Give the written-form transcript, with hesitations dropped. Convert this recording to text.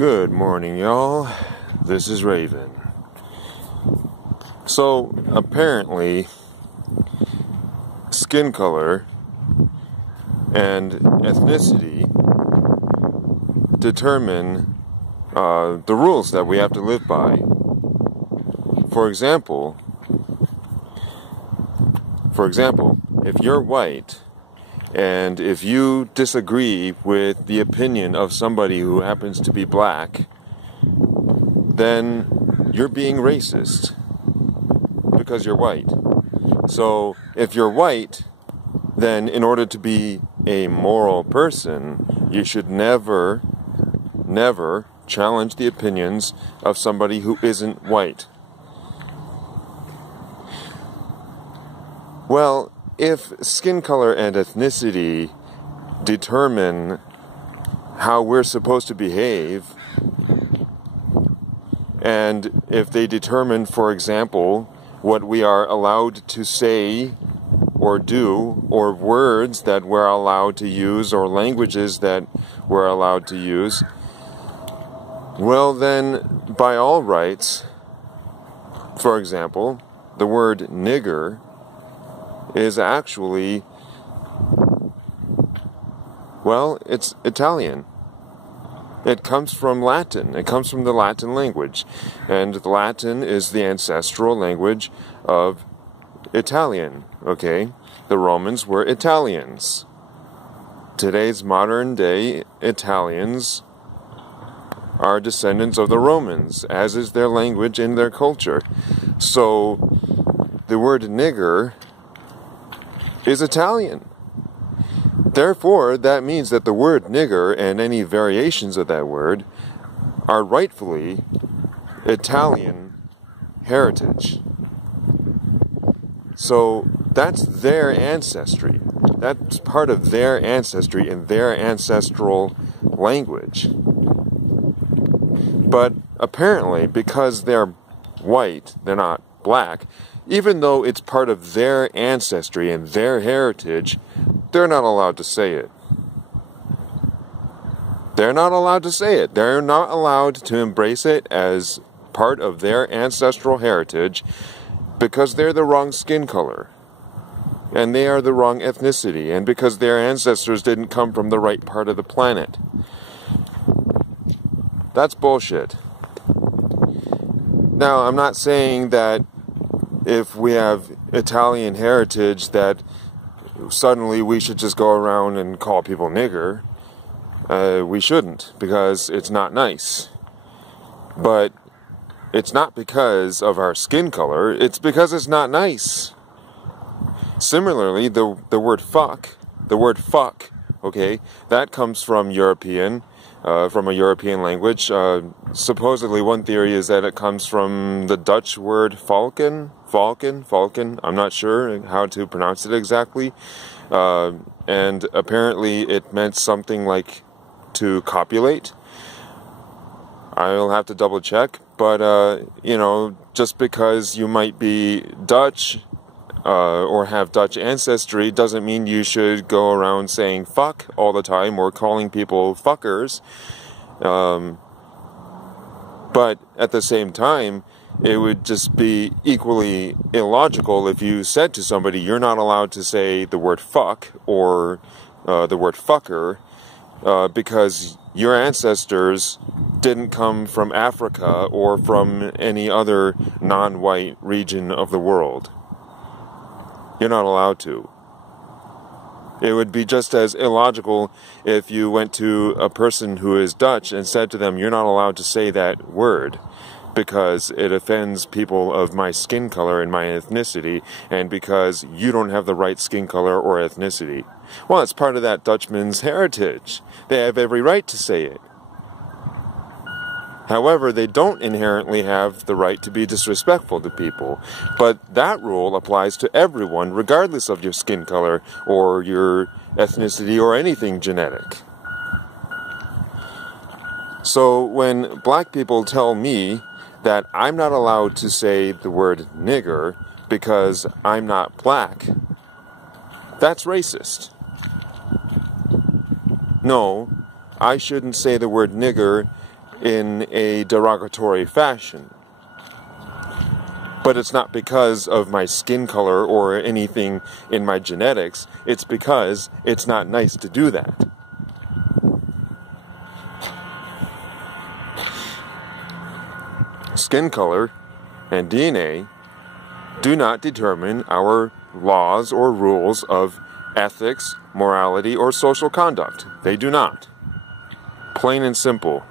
Good morning, y'all. This is Raven. So, apparently, skin color and ethnicity determine the rules that we have to live by. For example, if you're white and if you disagree with the opinion of somebody who happens to be black, then you're being racist because you're white. So if you're white, then in order to be a moral person, you should never challenge the opinions of somebody who isn't white. Well, if skin color and ethnicity determine how we're supposed to behave, and if they determine, for example, what we are allowed to say or do, or words that we're allowed to use, or languages that we're allowed to use, well then, by all rights, for example, the word nigger is actually, well, it's Italian. It comes from Latin. It comes from the Latin language. And Latin is the ancestral language of Italian, okay? The Romans were Italians. Today's modern day Italians are descendants of the Romans, as is their language and their culture. So, the word nigger is Italian. Therefore, that means that the word nigger and any variations of that word are rightfully Italian heritage. So that's their ancestry. That's part of their ancestry and their ancestral language. But apparently, because they're white, they're not black, even though it's part of their ancestry and their heritage, they're not allowed to say it. They're not allowed to say it. They're not allowed to embrace it as part of their ancestral heritage because they're the wrong skin color. And they are the wrong ethnicity. And because their ancestors didn't come from the right part of the planet. That's bullshit. Now, I'm not saying that if we have Italian heritage that suddenly we should just go around and call people nigger. We shouldn't, because it's not nice. But it's not because of our skin color, it's because it's not nice. Similarly, the word fuck, okay, that comes from a European language. Supposedly, one theory is that it comes from the Dutch word falcon. I'm not sure how to pronounce it exactly. And apparently, it meant something like to copulate. I'll have to double check. But, just because you might be Dutch or have Dutch ancestry doesn't mean you should go around saying fuck all the time or calling people fuckers. But at the same time, it would just be equally illogical if you said to somebody, you're not allowed to say the word fuck or the word fucker because your ancestors didn't come from Africa or from any other non-white region of the world. You're not allowed to. It would be just as illogical if you went to a person who is Dutch and said to them, you're not allowed to say that word because it offends people of my skin color and my ethnicity, and because you don't have the right skin color or ethnicity. Well, it's part of that Dutchman's heritage. They have every right to say it. However, they don't inherently have the right to be disrespectful to people. But that rule applies to everyone, regardless of your skin color or your ethnicity or anything genetic. So when black people tell me that I'm not allowed to say the word nigger because I'm not black, that's racist. No, I shouldn't say the word nigger in a derogatory fashion. But it's not because of my skin color or anything in my genetics. It's because it's not nice to do that. Skin color and DNA do not determine our laws or rules of ethics, morality, or social conduct. They do not. Plain and simple.